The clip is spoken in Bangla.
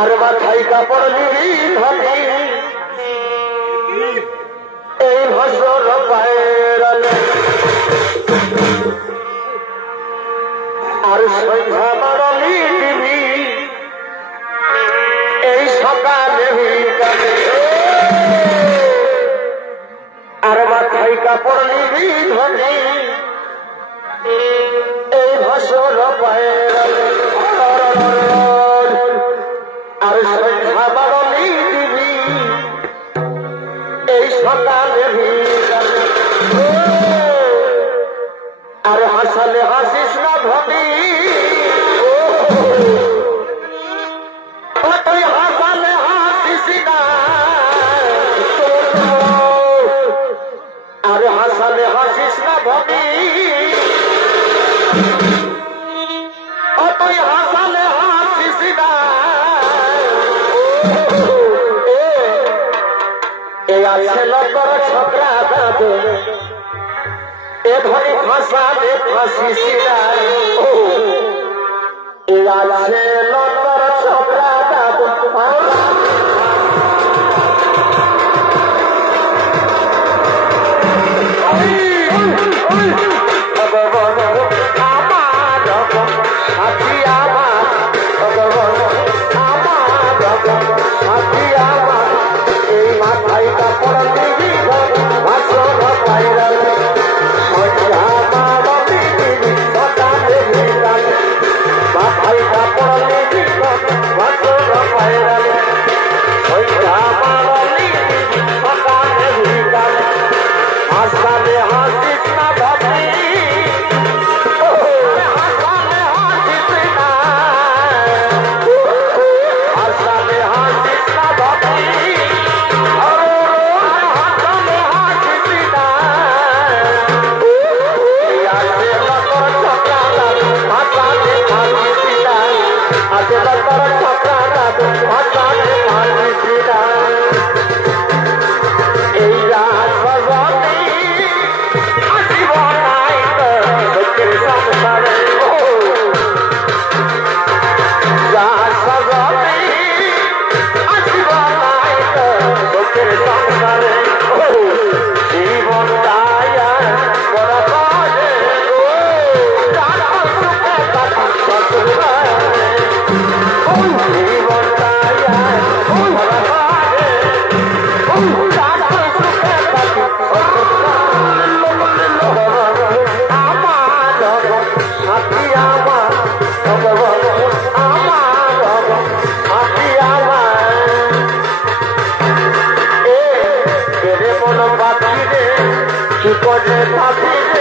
আর মাথায় কাপড় নিবি ধবি এই ভসর পায়ের আর সন্ধ্যা মারলি দিবি এই সকালে আর মাথায় কাপড় নিবি ধবি এই ভসর পায়ের আর সন্ধ্যা মারলি দিবি এই সকালে আর হাসালে হাসিস না ভাবি তুই হাসালে হাসিস না আর হাসালে হাসিস না ভাবি তুই হাসালে হাসিস না এই আছে লকর ছকরা দাদে এ ধরে ফাঁসালে ফাঁসিস না এই আছে লকর ছকরা দাদে কি করে